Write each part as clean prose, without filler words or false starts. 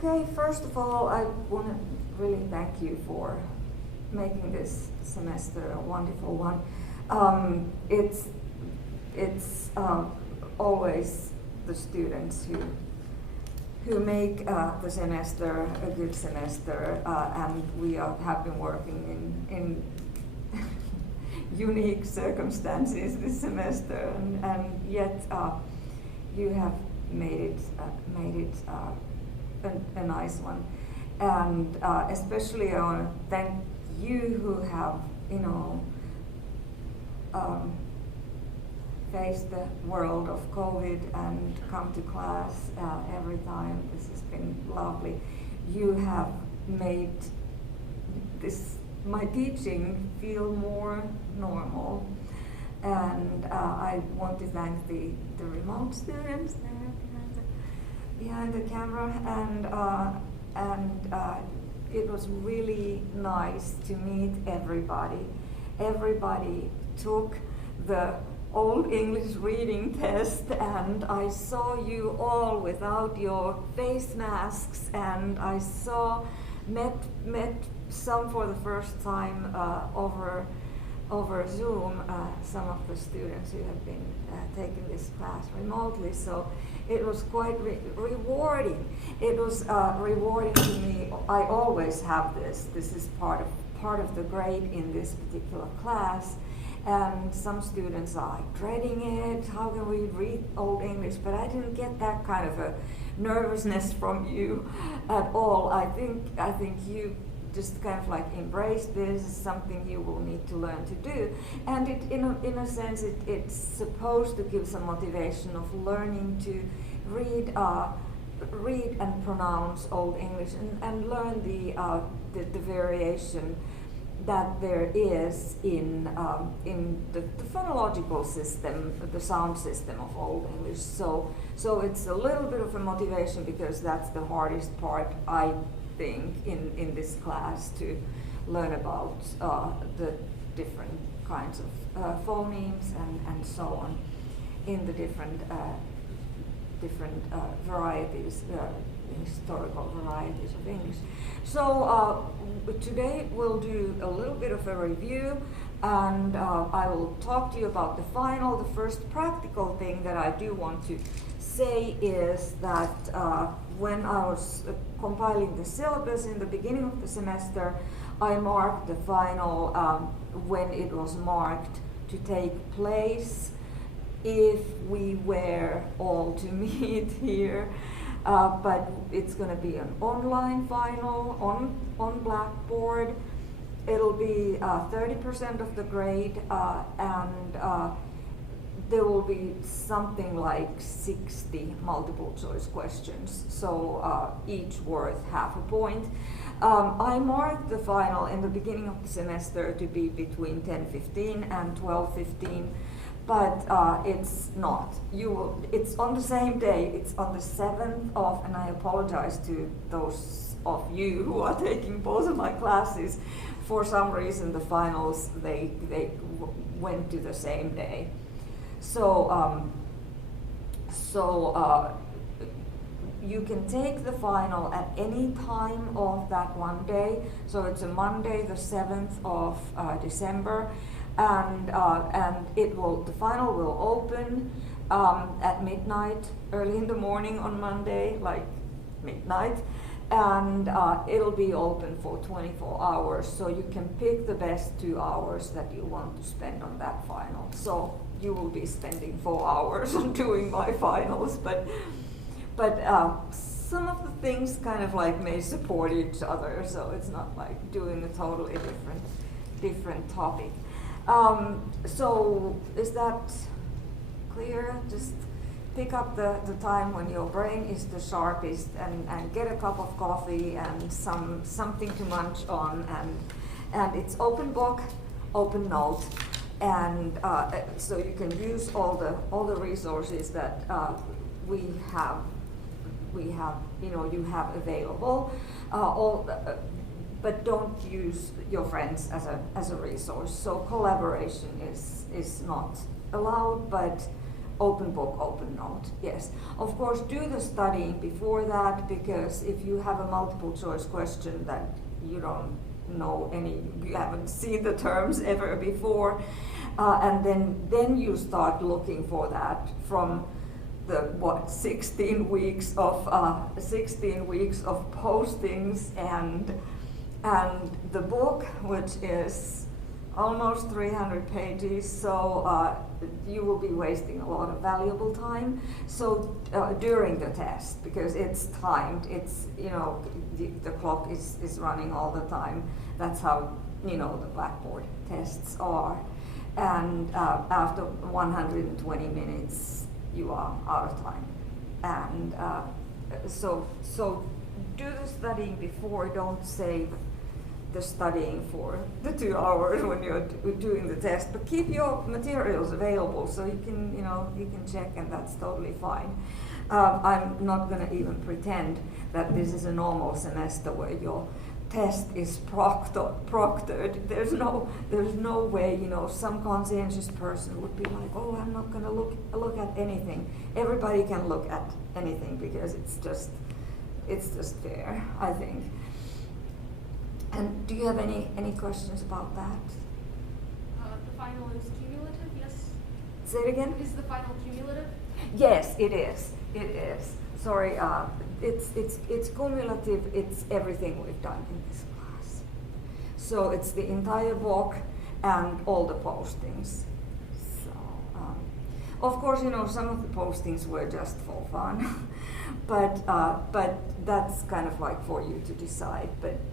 Okay, first of all, I want to really thank you for making this semester a wonderful one. It's always the students who make the semester a good semester, and we have been working in unique circumstances this semester, and yet you have made it a nice one, and especially I want to thank you who have face the world of COVID and come to class every time. This has been lovely. You have made my teaching feel more normal, and I want to thank the remote students there behind the camera, and it was really nice to meet everybody. Everybody took the Old English reading test, and I saw you all without your face masks, and I met some for the first time over Zoom, some of the students who have been taking this class remotely. So it was quite rewarding. It was rewarding to me. I always have this. This is part of the grade in this particular class. And some students are dreading it. How can we read Old English? But I didn't get that kind of a nervousness from you at all. I think you just kind of like embrace this as something you will need to learn to do. And in a sense, it's supposed to give some motivation of learning to read and pronounce Old English, and learn the variation that there is in the phonological system, the sound system of Old English. So it's a little bit of a motivation, because that's the hardest part, I think, in this class, to learn about the different kinds of phonemes and so on in the different varieties, historical varieties of English. So today we'll do a little bit of a review, and I will talk to you about the final. The first practical thing that I do want to say is that when I was compiling the syllabus in the beginning of the semester, I marked the final when it was marked to take place, if we were all to meet here. But it's going to be an online final on Blackboard. It'll be 30% of the grade, and there will be something like 60 multiple choice questions, so each worth half a point. I marked the final in the beginning of the semester to be between 10:15 and 12:15. But it's not. It's on the same day. It's on the 7th of, and I apologize to those of you who are taking both of my classes. For some reason, the finals they went to the same day. So you can take the final at any time of that one day. So it's a Monday, the 7th of December. And the final will open at midnight, early in the morning on Monday, like midnight, and it'll be open for 24 hours. So you can pick the best 2 hours that you want to spend on that final. So you will be spending 4 hours on doing my finals, but some of the things kind of like may support each other. So it's not like doing a totally different topic. So is that clear? Just pick up the time when your brain is the sharpest, and get a cup of coffee and something to munch on, and it's open book, open note, and so you can use all the resources that you have available. But don't use your friends as a resource. So collaboration is not allowed, but Open book, open note, yes. Of course, do the studying before that, because if you have a multiple choice question that you don't know you haven't seen the terms ever before, and then you start looking for that from the 16 weeks of postings and the book, which is almost 300 pages, so you will be wasting a lot of valuable time. So during the test, because it's timed, it's, the clock is running all the time. That's how, the Blackboard tests are. And after 120 minutes, you are out of time. And so do the studying before, don't save the studying for the 2 hours when you're doing the test, but keep your materials available so you can check, and that's totally fine. I'm not going to even pretend that this is a normal semester where your test is proctored. There's no way, some conscientious person would be like, oh, I'm not going to look at anything. Everybody can look at anything because it's just fair, I think. And do you have any questions about that? The final is cumulative, yes? Say it again? Is the final cumulative? Yes, it is. It is. Sorry, it's cumulative. It's everything we've done in this class. So it's the entire book and all the postings. So, of course, some of the postings were just for fun, but that's kind of like for you to decide.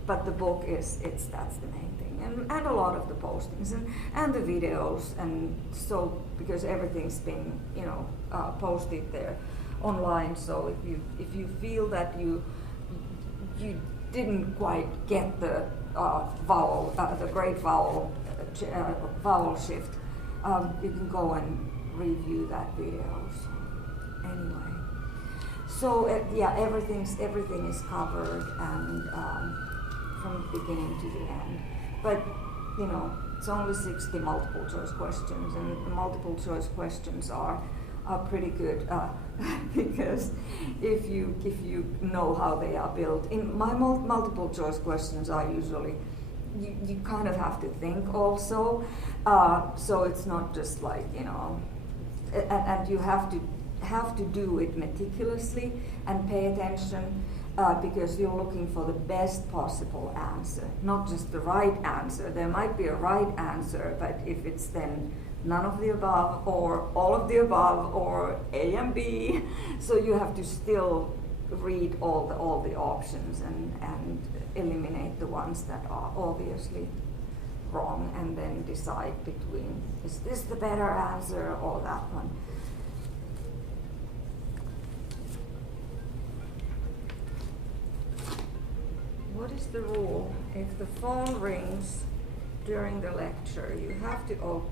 But the book that's the main thing, and a lot of the postings and the videos, and so because everything's been posted there online. So if you feel that you didn't quite get the vowel, the great vowel shift, you can go and review that video. So anyway. So everything is covered, and from the beginning to the end. But it's only 60 multiple choice questions, and the multiple choice questions are pretty good because if you know how they are built. In my multiple choice questions are usually you kind of have to think also, so it's not just like and you have to do it meticulously and pay attention, because you're looking for the best possible answer, not just the right answer. There might be a right answer, but if it's then none of the above or all of the above or A and B, so you have to still read all the options and eliminate the ones that are obviously wrong, and then decide between, is this the better answer or that one. What is the rule? If the phone rings during the lecture, you have to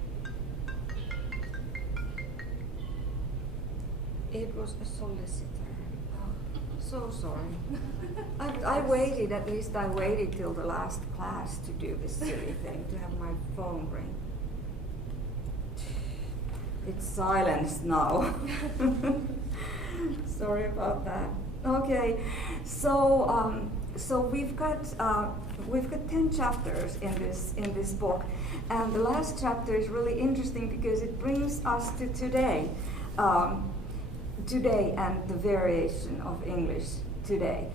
It was a solicitor. Oh, so sorry. I waited, at least I waited till the last class to do this silly thing, to have my phone ring. It's silenced now. Sorry about that. Okay, so we've got 10 chapters in this book, and the last chapter is really interesting because it brings us to today. Today and the variation of English today.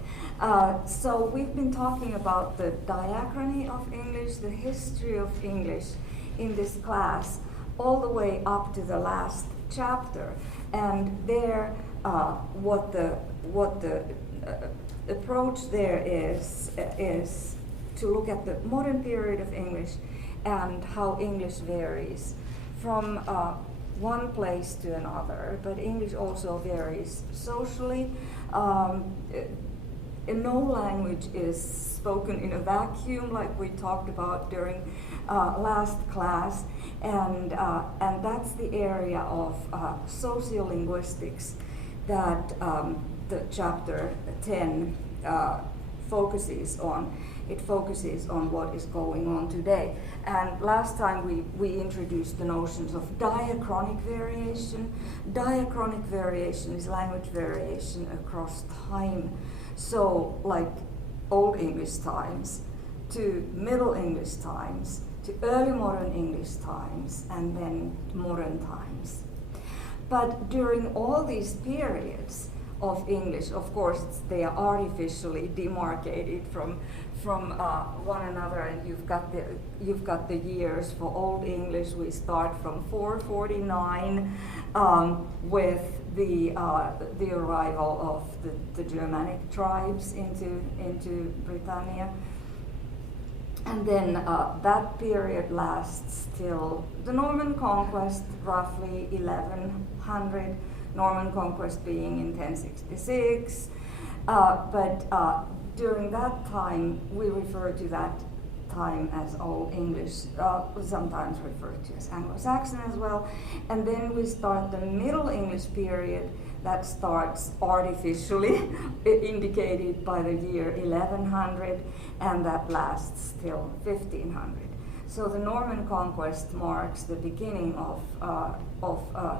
So we've been talking about the diachrony of English, the history of English in this class, all the way up to the last chapter. And there, what the approach there is to look at the modern period of English and how English varies from one place to another, but English also varies socially. No language is spoken in a vacuum, like we talked about during last class, and that's the area of sociolinguistics that the chapter 10 focuses on. It focuses on what is going on today. And last time we introduced the notions of diachronic variation. Diachronic variation is language variation across time. So like Old English times to Middle English times to early modern English times and then modern times. But during all these periods of English, of course, they are artificially demarcated from one another, and you've got the years for Old English. We start from 449 with the arrival of the Germanic tribes into Britannia. And then that period lasts till the Norman Conquest, roughly 1100, Norman Conquest being in 1066. But during that time, we refer to that time as Old English, sometimes referred to as Anglo-Saxon as well. And then we start the Middle English period that starts artificially indicated by the year 1100, and that lasts till 1500. So the Norman Conquest marks the beginning of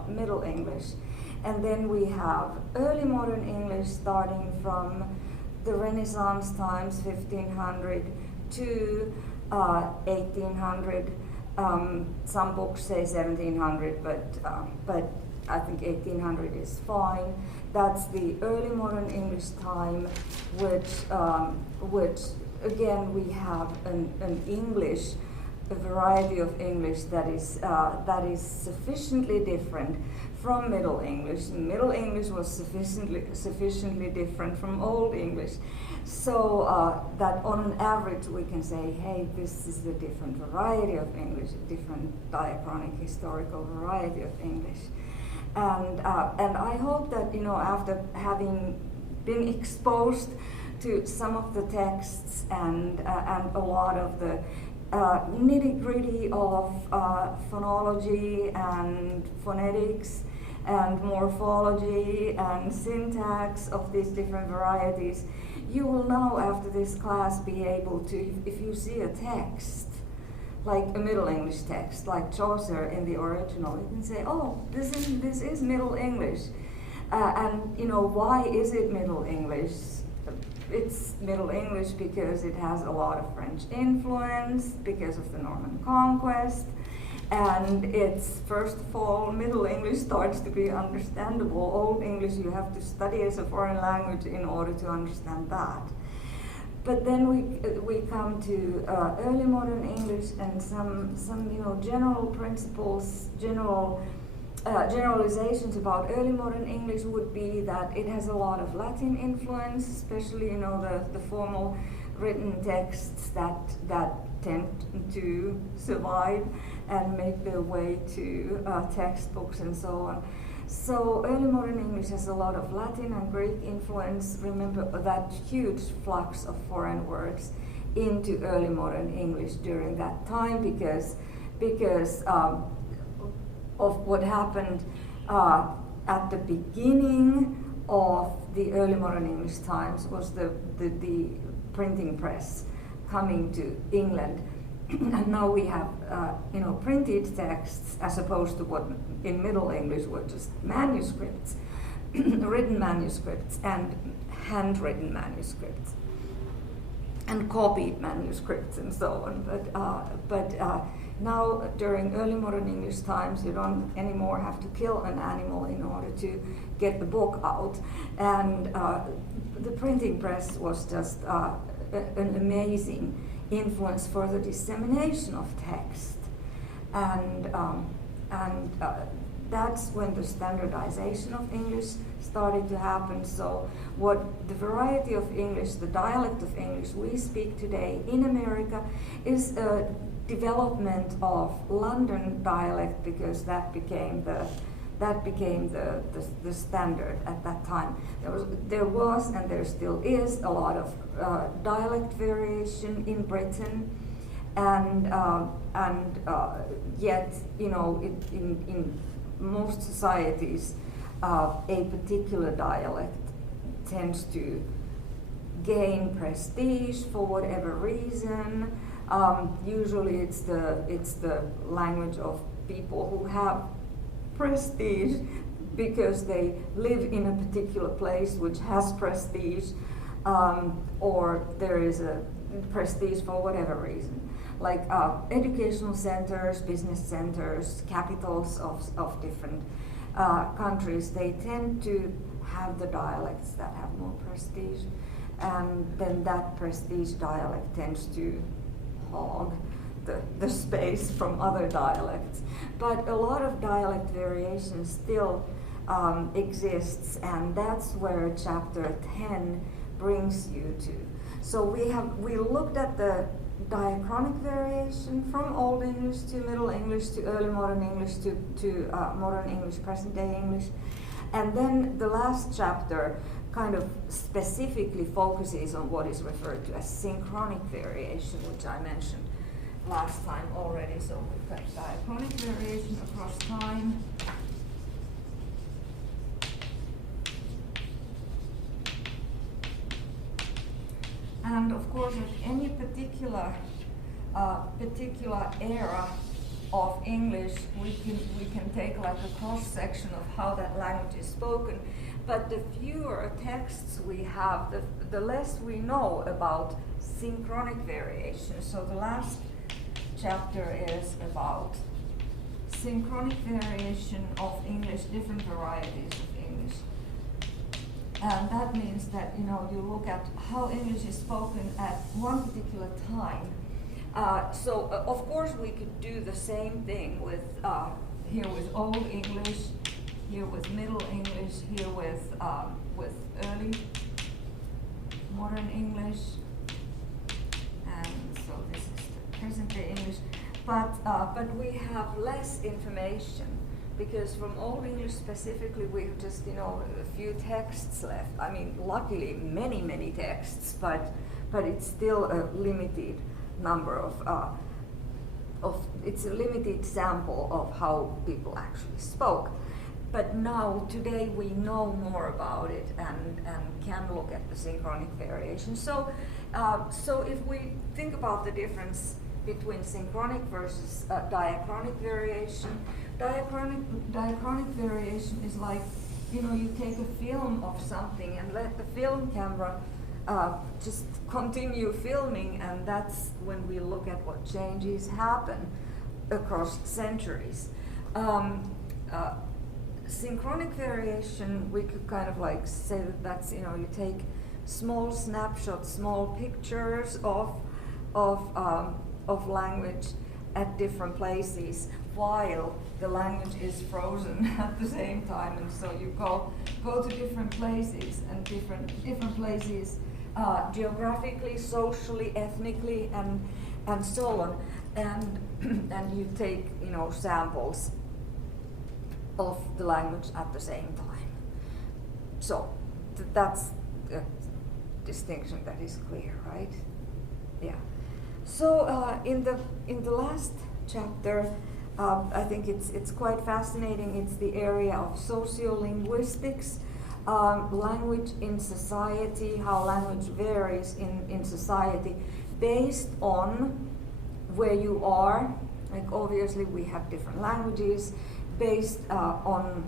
Middle English. And then we have early modern English starting from the Renaissance times, 1500 to 1800. Some books say 1700, but I think 1800 is fine. That's the early modern English time, which again we have an English, a variety of English that is sufficiently different from Middle English. Middle English was sufficiently different from Old English, so that on an average we can say, hey, this is a different variety of English, a different diachronic historical variety of English. And I hope that, after having been exposed to some of the texts and a lot of the nitty-gritty of phonology and phonetics and morphology and syntax of these different varieties, you will now, after this class, be able to, if you see a text, like a Middle English text, like Chaucer in the original, you can say, oh, this is Middle English. And why is it Middle English? It's Middle English because it has a lot of French influence, because of the Norman Conquest, and it's, first of all, Middle English starts to be understandable. Old English you have to study as a foreign language in order to understand that. But then we come to early modern English, and some general principles, generalizations about early modern English would be that it has a lot of Latin influence, especially the formal written texts that tend to survive and make their way to textbooks and so on. So early modern English has a lot of Latin and Greek influence. Remember that huge flux of foreign words into early modern English during that time because of what happened at the beginning of the early modern English times was the printing press coming to England. And now we have printed texts as opposed to what in Middle English were just manuscripts, written manuscripts and handwritten manuscripts and copied manuscripts and so on. But now during early modern English times you don't anymore have to kill an animal in order to get the book out, and the printing press was just an amazing influence for the dissemination of text, and that's when the standardization of English started to happen. So what the variety of English, the dialect of English we speak today in America is a development of London dialect, because that became the standard at that time. There was and there still is a lot of dialect variation in Britain, and yet in most societies a particular dialect tends to gain prestige for whatever reason. Usually it's the language of people who have prestige because they live in a particular place which has prestige, or there is a prestige for whatever reason. Like educational centers, business centers, capitals of different countries, they tend to have the dialects that have more prestige, and then that prestige dialect tends to hog the space from other dialects. But a lot of dialect variation still exists, and that's where chapter 10 brings you to. So we looked at the diachronic variation from Old English to Middle English to Early Modern English to Modern English, present day English. And then the last chapter kind of specifically focuses on what is referred to as synchronic variation, which I mentioned last time already. So we've got diachronic variation across time. And of course, with any particular era of English, we can take like a cross section of how that language is spoken. But the fewer texts we have, the less we know about synchronic variation. So the last chapter is about synchronic variation of English, different varieties of English. And that means that you look at how English is spoken at one particular time. Of course we could do the same thing with here with Old English, here with Middle English, here with Early Modern English, and so this is the present day English. But we have less information, because from Old English specifically, we have just a few texts left. I mean, luckily many texts, but it's still a limited number of it's a limited sample of how people actually spoke. But now today we know more about it and can look at the synchronic variation. So if we think about the difference between synchronic versus diachronic variation. Diachronic variation is like, you take a film of something and let the film camera just continue filming, and that's when we look at what changes happen across centuries. Synchronic variation, we could kind of like say that's, you take small snapshots, small pictures of language at different places while the language is frozen at the same time, and so you go to different places and different places geographically, socially, ethnically, and so on, and you take samples of the language at the same time. So that's a distinction that is clear, right? Yeah. So in the last chapter, I think it's quite fascinating. It's the area of sociolinguistics, language in society, how language varies in society based on where you are. Like obviously we have different languages based on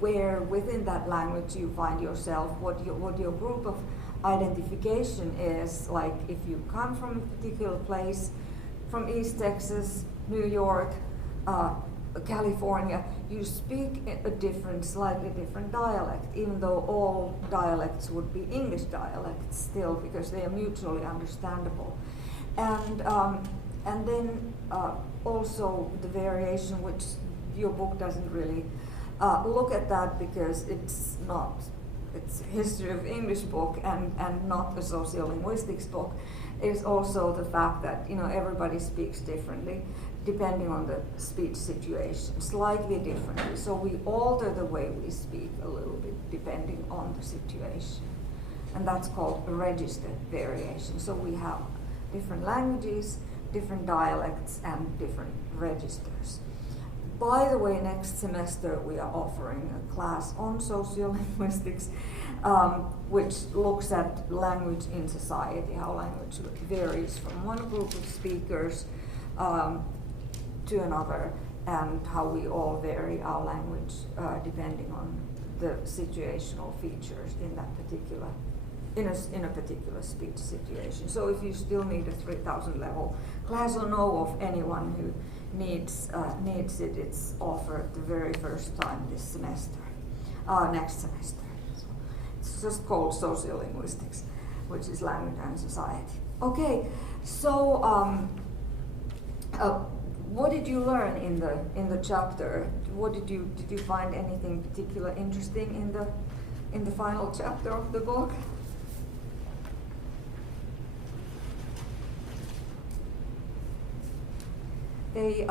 where within that language you find yourself, what your group of identification is. Like if you come from a particular place, from East Texas, New York, California, you speak a slightly different dialect, even though all dialects would be English dialects still, because they are mutually understandable. And then also the variation, which your book doesn't really look at that because it's a history of English book and not a sociolinguistics book, is also the fact that everybody speaks differently depending on the speech situation, slightly differently. So we alter the way we speak a little bit depending on the situation, and that's called register variation. So we have different languages, different dialects, and different registers. by the way, next semester we are offering a class on sociolinguistics, which looks at language in society, how language varies from one group of speakers to another, and how we all vary our language depending on the situational features in that particular, in a particular speech situation. So if you still need a 3000 level class or know of anyone who needs it, it's offered the very first time this semester, next semester. So it's just called sociolinguistics, which is language and society. Okay, so what did you learn in the chapter? What did you find anything particular interesting in the final chapter of the book? They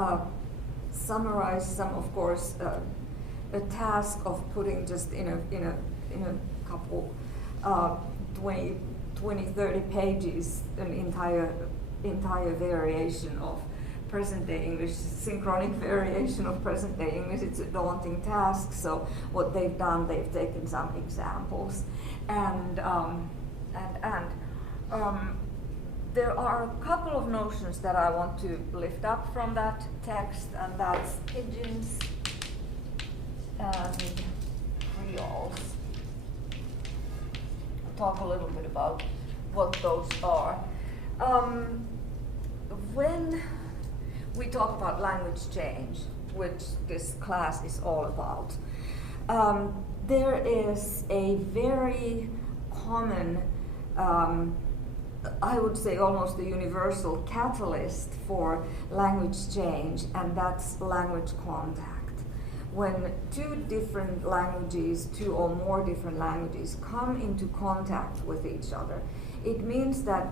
summarize some, of course, a task of putting just in a couple 20, 30 pages an entire variation of present-day English, synchronic variation of present-day English. It's a daunting task. So what they've done, they've taken some examples, and there are a couple of notions that I want to lift up from that text, and that's pigeons and creoles. I'll talk a little bit about what those are. When we talk about language change, which this class is all about, there is a very common, I would say almost a universal catalyst for language change, and that's language contact. When two or more different languages come into contact with each other, it means that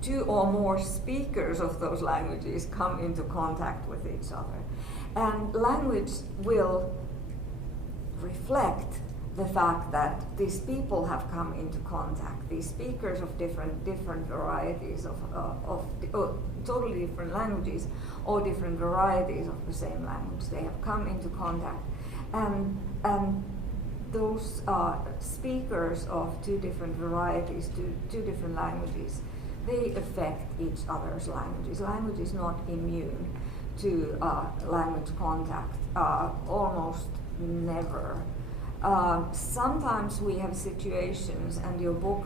two or more speakers of those languages come into contact with each other. And language will reflect the fact that these people have come into contact, these speakers of different varieties of totally different languages or different varieties of the same language. They have come into contact, and those speakers of two different varieties, two different languages, they affect each other's languages. Language is not immune to language contact, almost never. Sometimes we have situations, and your book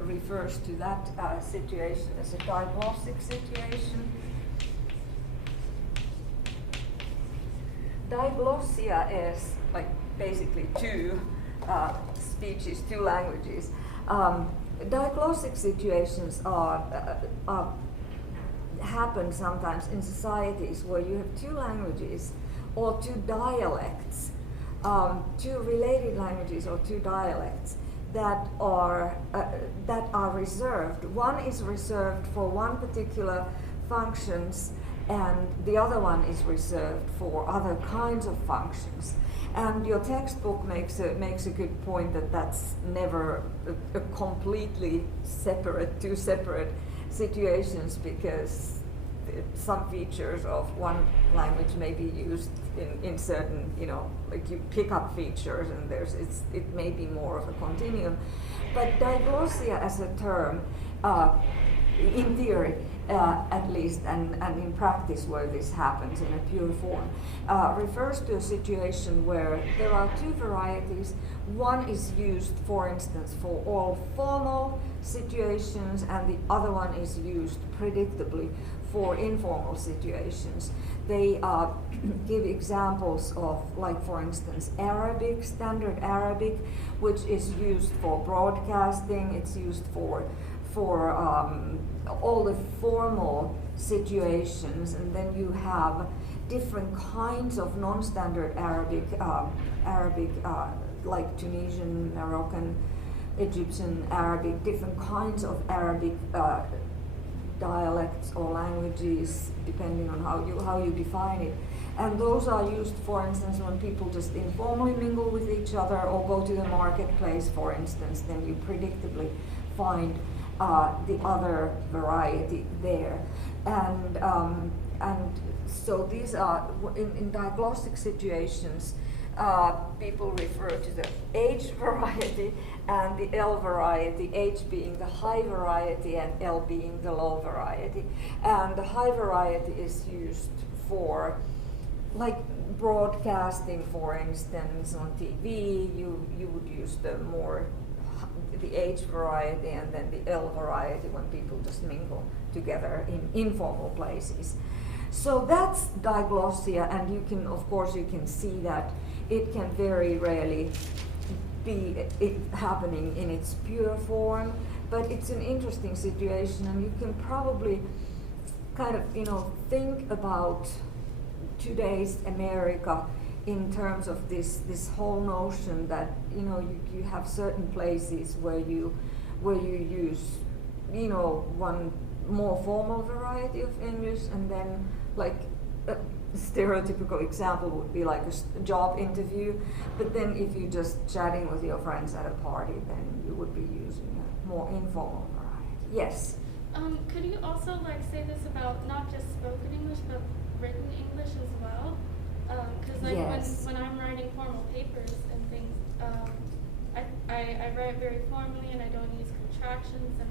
refers to that situation as a diglossic situation. Diglossia is like basically two speeches, two languages. Diglossic situations happen sometimes in societies where you have two languages or two dialects, two related languages or two dialects that are reserved. One is reserved for one particular functions, and the other one is reserved for other kinds of functions. And your textbook makes a good point that that's never a completely separate, two separate situations, because some features of one language may be used in certain, like you pick up features, and it may be more of a continuum. But diglossia as a term, in theory, at least, and in practice where this happens in a pure form, refers to a situation where there are two varieties. One is used, for instance, for all formal situations, and the other one is used predictably for informal situations. They give examples of, like, for instance, Arabic, standard Arabic, which is used for broadcasting. It's used for all the formal situations, and then you have different kinds of non-standard Arabic, like Tunisian, Moroccan, Egyptian Arabic, different kinds of Arabic dialects or languages, depending on how you define it. And those are used, for instance, when people just informally mingle with each other or go to the marketplace, for instance, then you predictably find the other variety there. And so these are, in diagnostic situations, people refer to the H variety and the L variety, H being the high variety and L being the low variety. And the high variety is used for, like, broadcasting, for instance, on TV. You would use the H variety, and then the L variety when people just mingle together in informal places. So that's diglossia, and you can see that it can very rarely be happening in its pure form, but it's an interesting situation, and you can probably kind of, think about today's America in terms of this whole notion that you have certain places where you use one more formal variety of English, and then, like, a stereotypical example would be like a job interview, but then if you're just chatting with your friends at a party, then you would be using a more informal variety. Yes? Could you also say this about not just spoken English, but written English as well? Because yes. when I'm writing formal papers and things, I write very formally, and I don't use contractions, and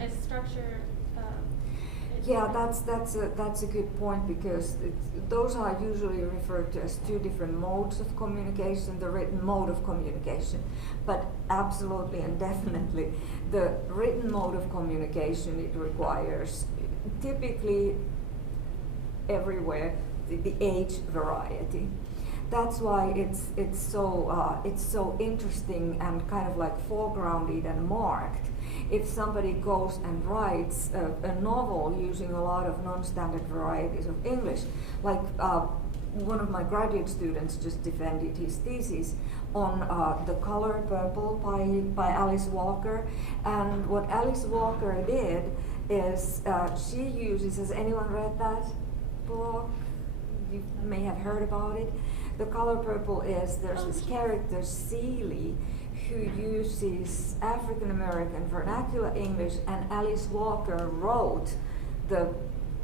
I structure. Yeah, that's a good point, because those are usually referred to as two different modes of communication, the written mode of communication. But absolutely and definitely, the written mode of communication, it requires typically everywhere the H variety. That's why it's so interesting and kind of like foregrounded and marked. If somebody goes and writes a novel using a lot of non-standard varieties of English, like one of my graduate students just defended his thesis on The Color Purple by Alice Walker, and what Alice Walker did is she uses, has anyone read that book? You may have heard about it. The Color Purple is, there's this character, Seeley, who uses African American vernacular English, and Alice Walker wrote the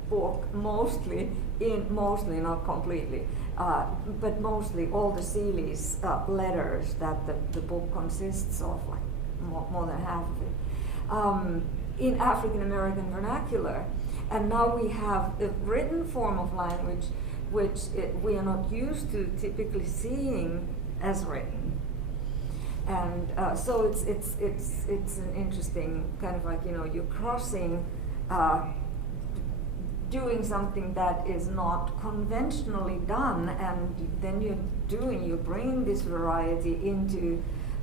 book mostly, not completely, but mostly all the Seeley's letters that the book consists of, like more than half of it, in African American vernacular. And now we have a written form of language which we are not used to typically seeing as written. And so it's an interesting kind of like, you're crossing, doing something that is not conventionally done, and then you're bringing this variety into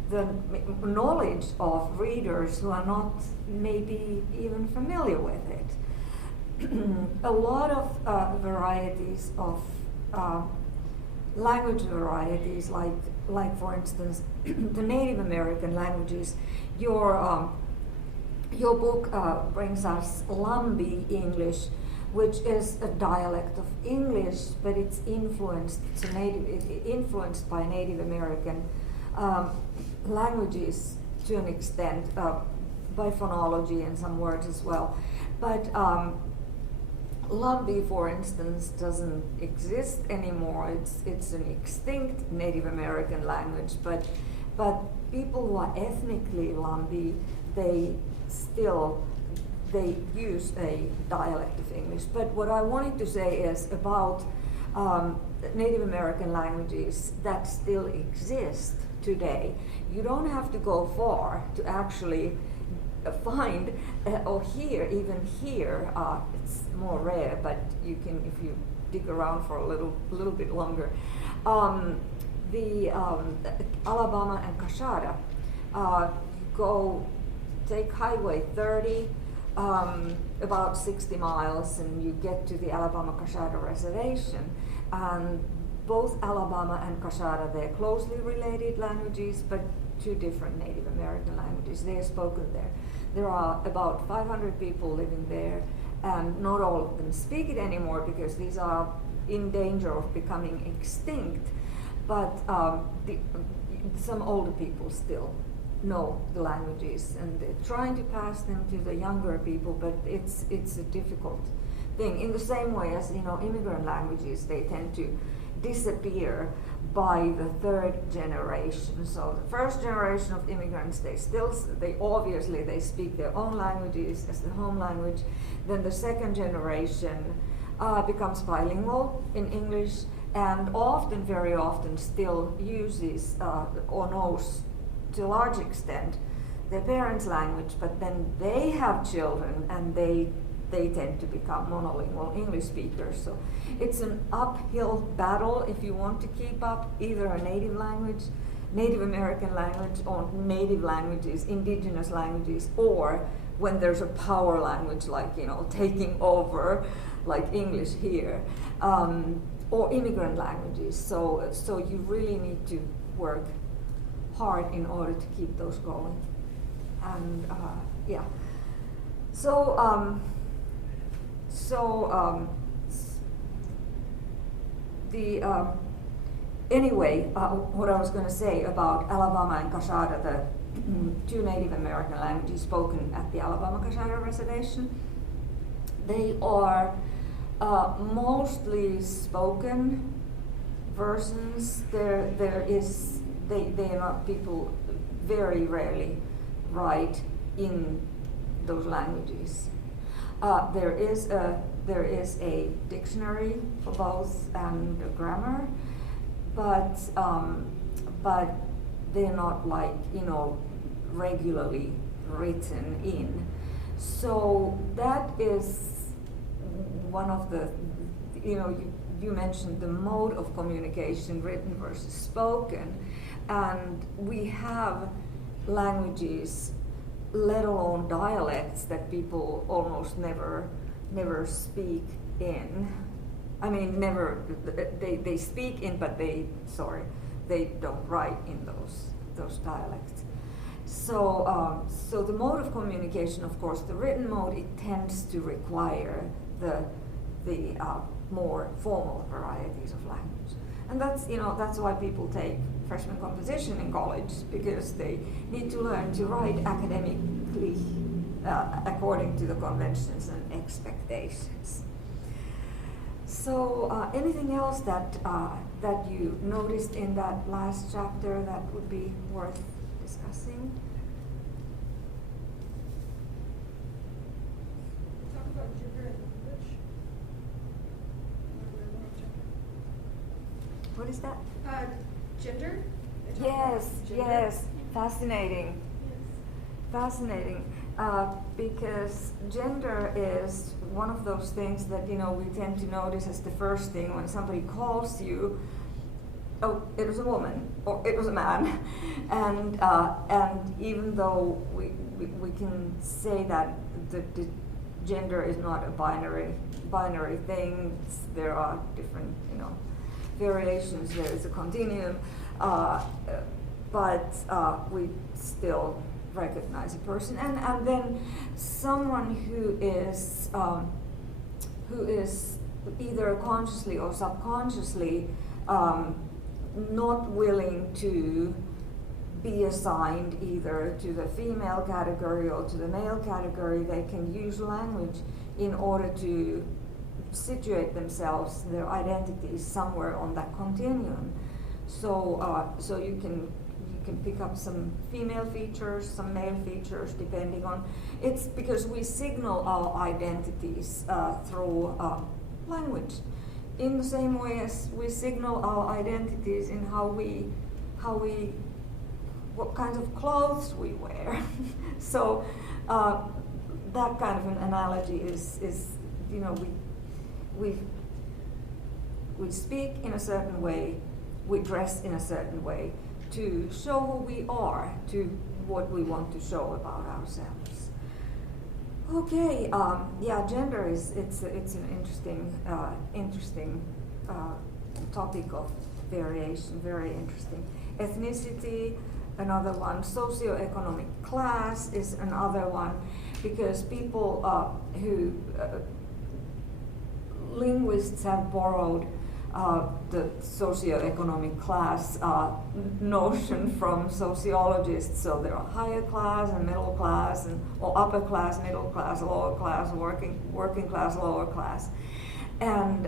the knowledge of readers who are not maybe even familiar with it. A lot of varieties of language varieties, like for instance the Native American languages. Your book brings us Lumbee English, which is a dialect of English, but it's influenced by Native American languages to an extent, by phonology and some words as well. But Lumbee, for instance, doesn't exist anymore. It's an extinct Native American language, but people who are ethnically Lumbee, they use a dialect of English. But what I wanted to say is about Native American languages that still exist today. You don't have to go far to actually find or hear, even here, it's more rare, but you can, if you dig around for a little bit longer. The Alabama and Kashada, take Highway 30, about 60 miles, and you get to the Alabama Kashada Reservation. And both Alabama and Kashada, they're closely related languages, but two different Native American languages. They're spoken there. There are about 500 people living there, and not all of them speak it anymore because these are in danger of becoming extinct. But some older people still know the languages, and they're trying to pass them to the younger people, but it's a difficult thing. In the same way as immigrant languages, they tend to disappear by the third generation. So the first generation of immigrants, they obviously speak their own languages as the home language. Then the second generation becomes bilingual in English, and very often still uses or knows to a large extent their parents' language, but then they have children and they tend to become monolingual English speakers. So it's an uphill battle if you want to keep up either a native language, Native American language, or native languages, indigenous languages, or when there's a power language like taking over like English here, or immigrant languages. So you really need to work hard in order to keep those going. And yeah. Anyway, what I was going to say about Alabama and Kashada, the two Native American languages spoken at the Alabama Kashada Reservation, they are mostly spoken versions. They are not, people very rarely write in those languages. There is a dictionary for both and a grammar, but they're not like regularly written in. So that is one of the you mentioned the mode of communication, written versus spoken, and we have languages, let alone dialects, that people almost never speak in. I mean, never. They speak in, but they don't write in those dialects. So the mode of communication, of course, the written mode, it tends to require the more formal varieties of language, and that's why people take freshman composition in college, because they need to learn to write academically according to the conventions and expectations. So anything else that you noticed in that last chapter that would be worth discussing? Talk about gender and language. What is that? Gender? Yes, Gender? yes, fascinating. Yes. Fascinating, because gender is one of those things that we tend to notice as the first thing when somebody calls you. Oh, it was a woman or it was a man, and even though we can say that the gender is not a binary thing, there are different variations. There is a continuum, but we still recognize a person, and then someone who is either consciously or subconsciously not willing to be assigned either to the female category or to the male category, they can use language in order to situate themselves, their identities, somewhere on that continuum. So you can pick up some female features, some male features, depending on. It's because we signal our identities through language, in the same way as we signal our identities in what kinds of clothes we wear. So that kind of an analogy is we speak in a certain way, we dress in a certain way to show who we are, to what we want to show about ourselves. Okay, gender it's an interesting topic of variation, very interesting. Ethnicity, another one. Socioeconomic class is another one, because people linguists have borrowed the socioeconomic class notion from sociologists. So there are higher class and middle class, or upper class, middle class, lower class, working class, lower class, and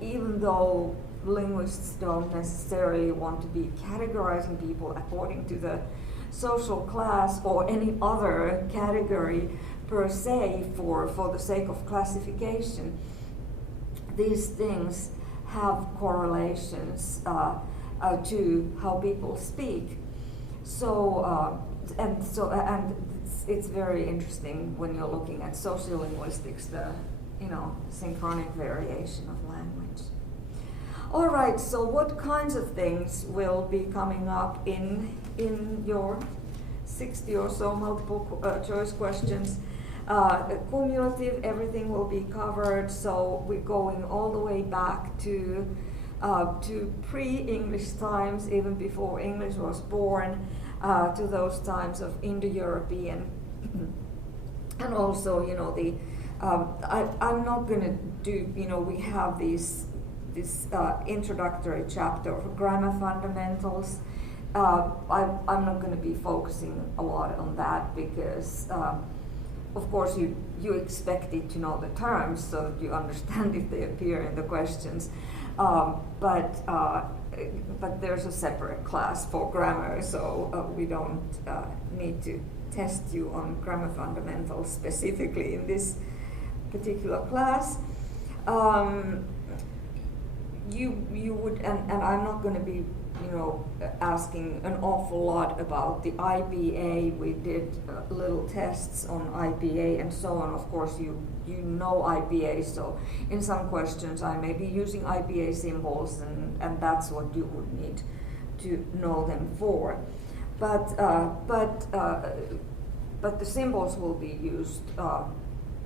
even though linguists don't necessarily want to be categorizing people according to the social class or any other category per se for the sake of classification, these things have correlations to how people speak. So it's very interesting when you're looking at sociolinguistics, the synchronic variation of language. All right. So what kinds of things will be coming up in your 60 or so multiple choice questions? Cumulative, everything will be covered, so we're going all the way back to pre-English times, even before English was born, to those times of Indo-European, and also, I'm not going to do, we have this introductory chapter of grammar fundamentals. I'm not going to be focusing a lot on that because of course, you expected to know the terms, so you understand if they appear in the questions. But there's a separate class for grammar, so we don't need to test you on grammar fundamentals specifically in this particular class. You would, and I'm not going to be asking an awful lot about the IPA. We did little tests on IPA and so on. Of course, you know IPA, so in some questions I may be using IPA symbols, and that's what you would need to know them for. But the symbols will be used.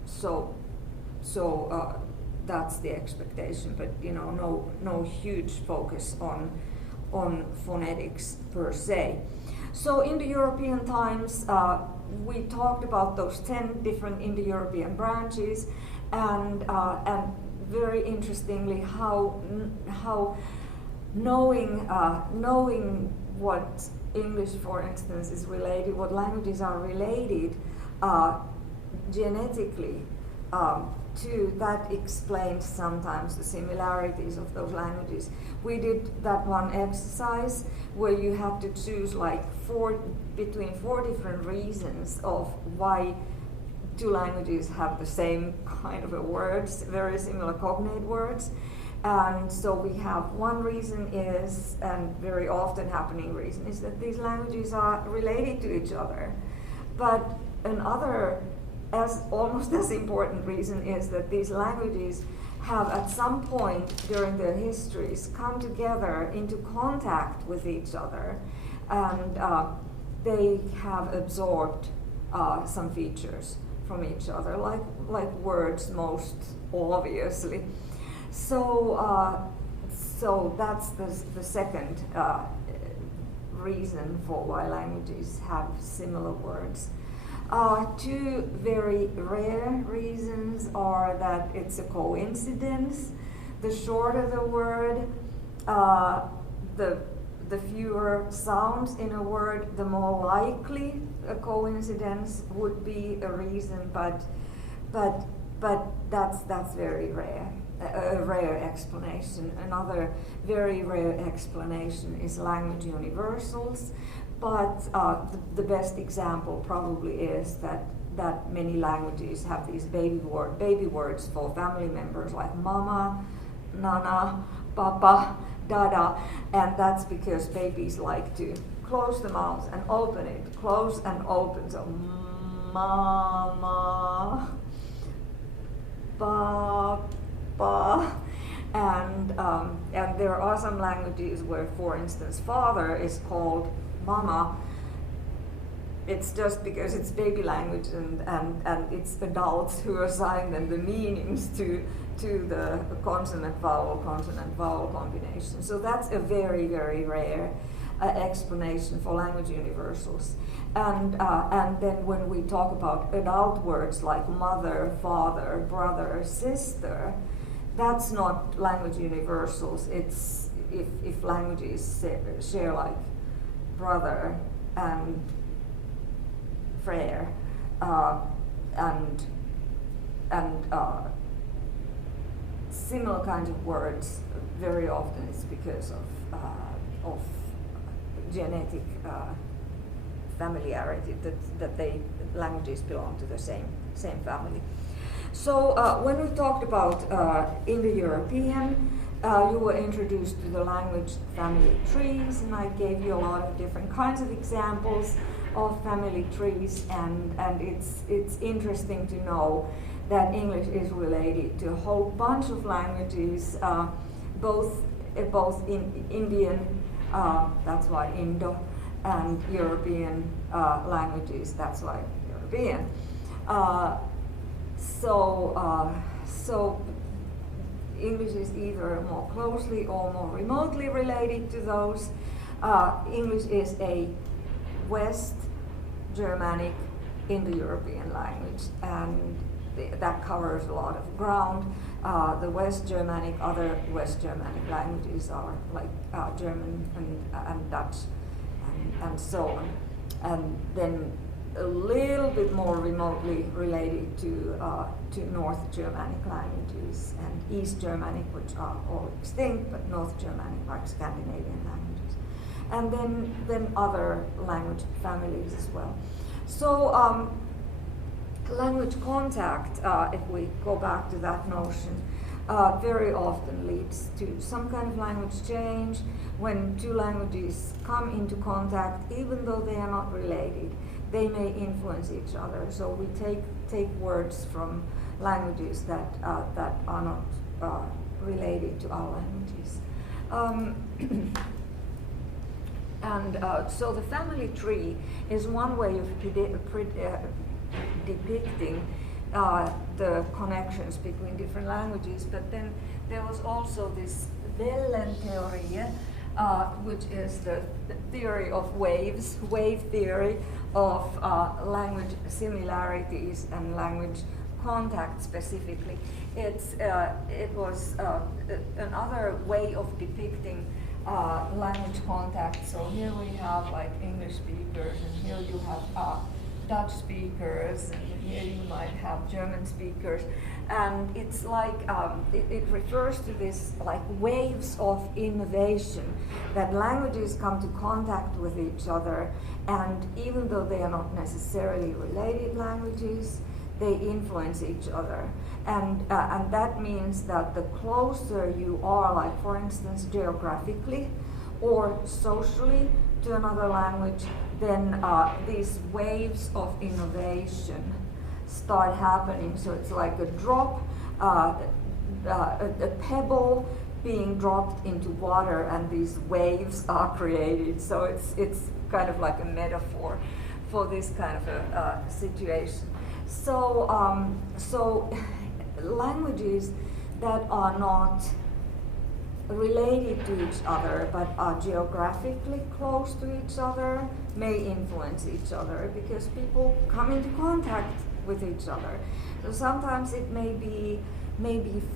So that's the expectation. But no huge focus on phonetics per se. So Indo-European times, we talked about those 10 different Indo-European branches, and very interestingly how knowing what English, for instance, is related, what languages are related genetically to, that explains sometimes the similarities of those languages. We did that one exercise where you have to choose between four different reasons of why two languages have the same kind of words, very similar cognate words. And so we have one reason is, and very often happening reason, is that these languages are related to each other. But another almost as important reason is that these languages have at some point during their histories come together into contact with each other, and they have absorbed some features from each other, like words most obviously. So that's the second reason for why languages have similar words. Two very rare reasons are that it's a coincidence. The shorter the word, the fewer sounds in a word, the more likely a coincidence would be a reason. But that's very rare. A rare explanation. Another very rare explanation is language universals. But the best example probably is that many languages have these baby words for family members like mama, nana, papa, dada, and that's because babies like to close the mouth and open it, close and open. So mama, papa, and there are some languages where, for instance, father is called mama. It's just because it's baby language, and it's adults who assign them the meanings to the consonant vowel combination. So that's a very, very rare explanation for language universals. And then when we talk about adult words like mother, father, brother, sister, that's not language universals. It's if languages share like brother and frère and similar kinds of words, very often it's because of genetic familiarity that languages belong to the same family. So when we talked about Indo-European, you were introduced to the language family trees, and I gave you a lot of different kinds of examples of family trees, and it's interesting to know that English is related to a whole bunch of languages, both in Indian, that's why Indo, and European languages, that's why European. So English is either more closely or more remotely related to those. English is a West Germanic Indo-European language, and that covers a lot of ground. The West Germanic, other West Germanic languages are like German and Dutch and so on. And then a little bit more remotely related to North Germanic languages and East Germanic, which are all extinct, but North Germanic, like Scandinavian languages. And then other language families as well. So language contact, if we go back to that notion, very often leads to some kind of language change when two languages come into contact, even though they are not related. They may influence each other. So we take words from languages that are not related to our languages. So the family tree is one way of depicting the connections between different languages. But then there was also this Vellen theory, which is the theory of waves, wave theory of language similarities and language contact specifically. It was another way of depicting language contact. So here we have like English speakers, and here you have Dutch speakers, and here you might have German speakers, and it's like it refers to this like waves of innovation, that languages come to contact with each other, and even though they are not necessarily related languages, they influence each other, and that means that the closer you are, like for instance geographically or socially, to another language, then these waves of innovation start happening. So it's like a drop, a pebble being dropped into water, and these waves are created. So it's kind of like a metaphor for this kind of a situation. So languages that are not related to each other but are geographically close to each other may influence each other because people come into contact with each other. So sometimes it may be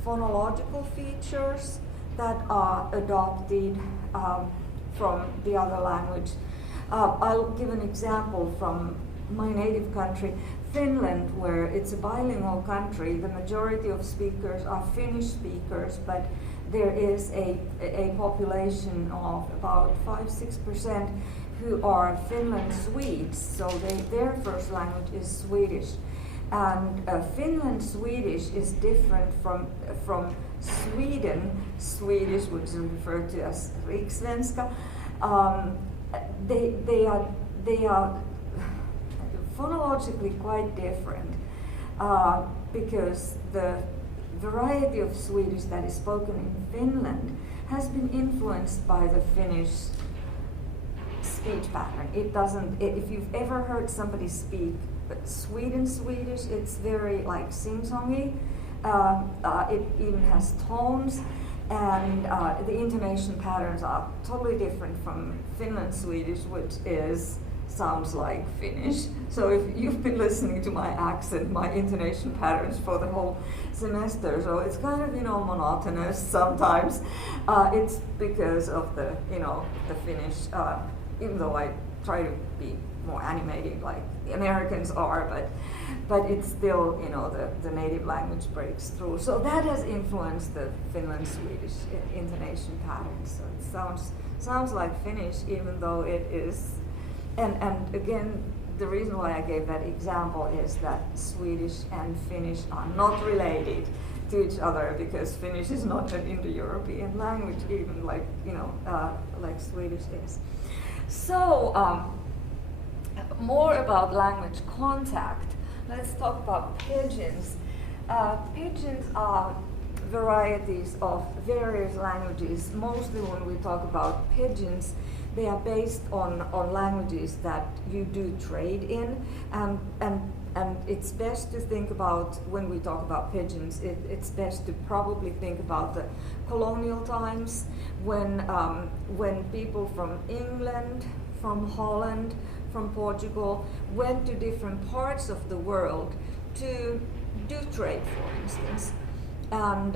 phonological features that are adopted from the other language. I'll give an example from my native country, Finland, where it's a bilingual country. The majority of speakers are Finnish speakers, but there is a population of about 5-6% who are Finland Swedes, so their first language is Swedish. And Finland Swedish is different from Sweden Swedish, which is referred to as Rikssvenska. They are phonologically quite different because the variety of Swedish that is spoken in Finland has been influenced by the Finnish speech pattern. If you've ever heard somebody speak Sweden Swedish, it's very like sing-songy. It even has tones, and the intonation patterns are totally different from Finland Swedish, which is sounds like Finnish. So if you've been listening to my accent, my intonation patterns for the whole semester, so it's kind of, monotonous sometimes. It's because of the Finnish, even though I try to be more animated like the Americans are, but it's still, the native language breaks through. So that has influenced the Finland-Swedish intonation patterns. So it sounds like Finnish, even though it is. And again, the reason why I gave that example is that Swedish and Finnish are not related to each other, because Finnish is not an Indo-European language, even like Swedish is. So more about language contact. Let's talk about pigeons. Pigeons are varieties of various languages. Mostly when we talk about pigeons, they are based on languages that you do trade in, and it's best to think about, when we talk about pigeons, it's best to probably think about the colonial times, when people from England, from Holland, from Portugal went to different parts of the world to do trade, for instance. And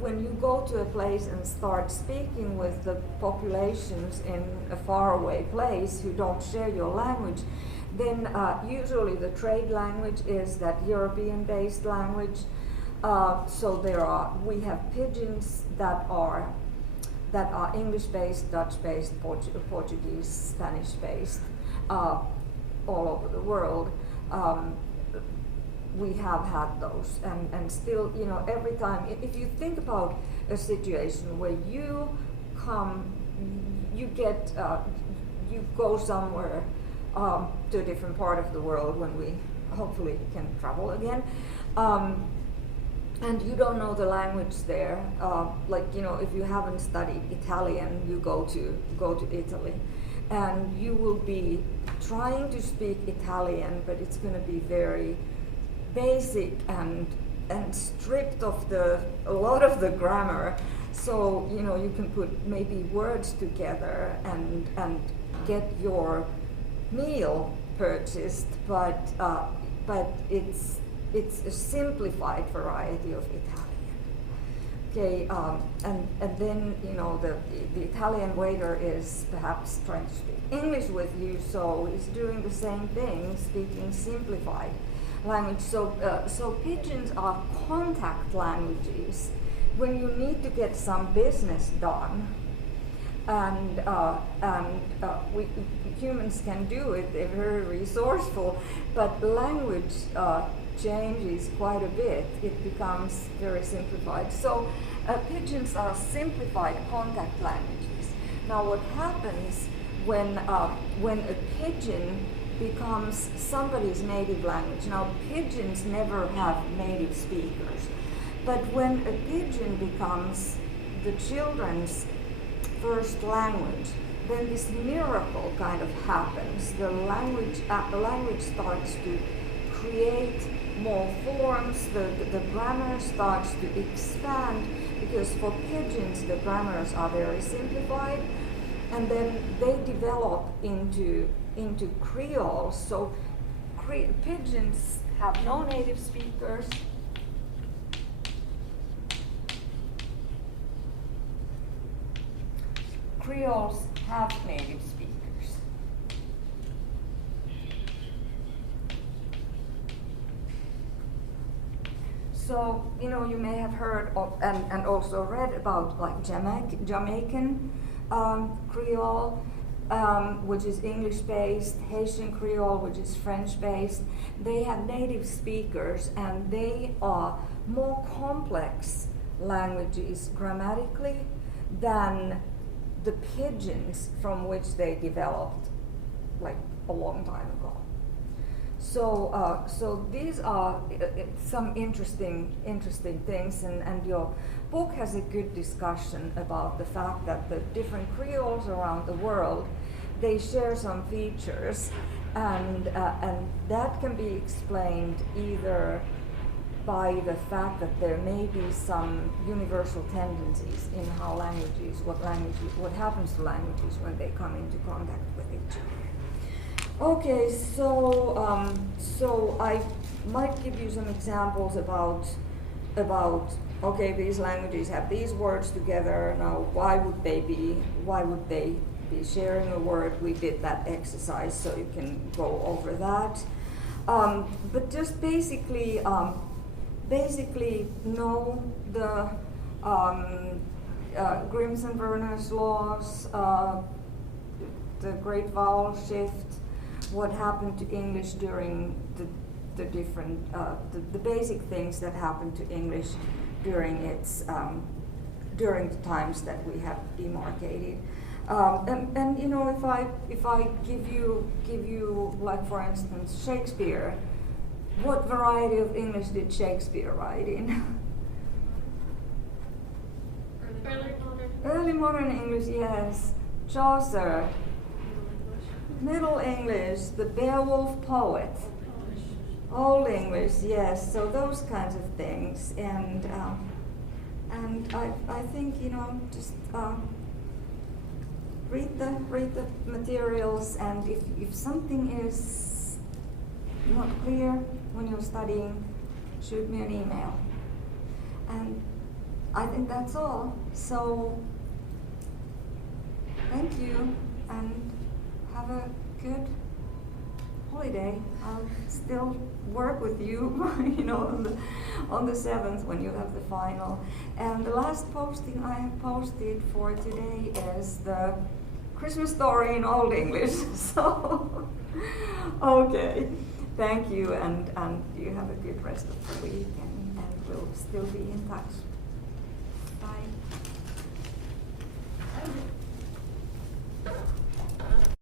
when you go to a place and start speaking with the populations in a faraway place who don't share your language, then usually the trade language is that European-based language. So we have pigeons that are English-based, Dutch-based, Portuguese, Spanish-based, all over the world. We have had those, and still, every time, if you think about a situation where you go somewhere to a different part of the world, when we hopefully can travel again, and you don't know the language there, if you haven't studied Italian, you go to Italy, and you will be trying to speak Italian, but it's going to be very basic and stripped of a lot of the grammar. So you can put maybe words together and get your meal purchased, but it's a simplified variety of Italian. Okay, and then the Italian waiter is perhaps trying to speak English with you, so he's doing the same thing, speaking simplified language. So pigeons are contact languages when you need to get some business done, and we humans can do it. They're very resourceful, but language changes quite a bit. It becomes very simplified. So pigeons are simplified contact languages. Now, what happens when a pigeon becomes somebody's native language? Now, pigeons never have native speakers, but when a pigeon becomes the children's first language, then this miracle kind of happens. The language starts to create more forms. The grammar starts to expand, because for pigeons the grammars are very simplified, and then they develop into Creole. So pigeons have no native speakers. Creoles have native speakers. So, you may have heard of and also read about like Jamaican Creole, which is English-based, Haitian Creole, which is French-based. They have native speakers, and they are more complex languages grammatically than the pigeons from which they developed like a long time ago. So these are some interesting things, and your book has a good discussion about the fact that the different Creoles around the world, they share some features, and that can be explained either by the fact that there may be some universal tendencies in how what happens to languages when they come into contact with each other. Okay, so I might give you some examples about okay, these languages have these words together. Now, why would they be sharing a word? We did that exercise, so you can go over that. But just basically know the Grimm's and Werner's laws, the great vowel shift, what happened to English during the different, the basic things that happened to English during its during the times that we have demarcated. And you know, if I give you like, for instance, Shakespeare, what variety of English did Shakespeare write in? Early modern English, yes. Chaucer, Middle English, the Beowulf poet. Old English, yes. So those kinds of things, and I think, you know, just read the materials, and if something is not clear when you're studying, shoot me an email. And I think that's all. So thank you, and have a good holiday. I'll still work with you, you know, on the 7th when you have the final. And the last posting I have posted for today is the Christmas story in Old English. So, okay, thank you, and you have a good rest of the week, and we'll still be in touch. Bye.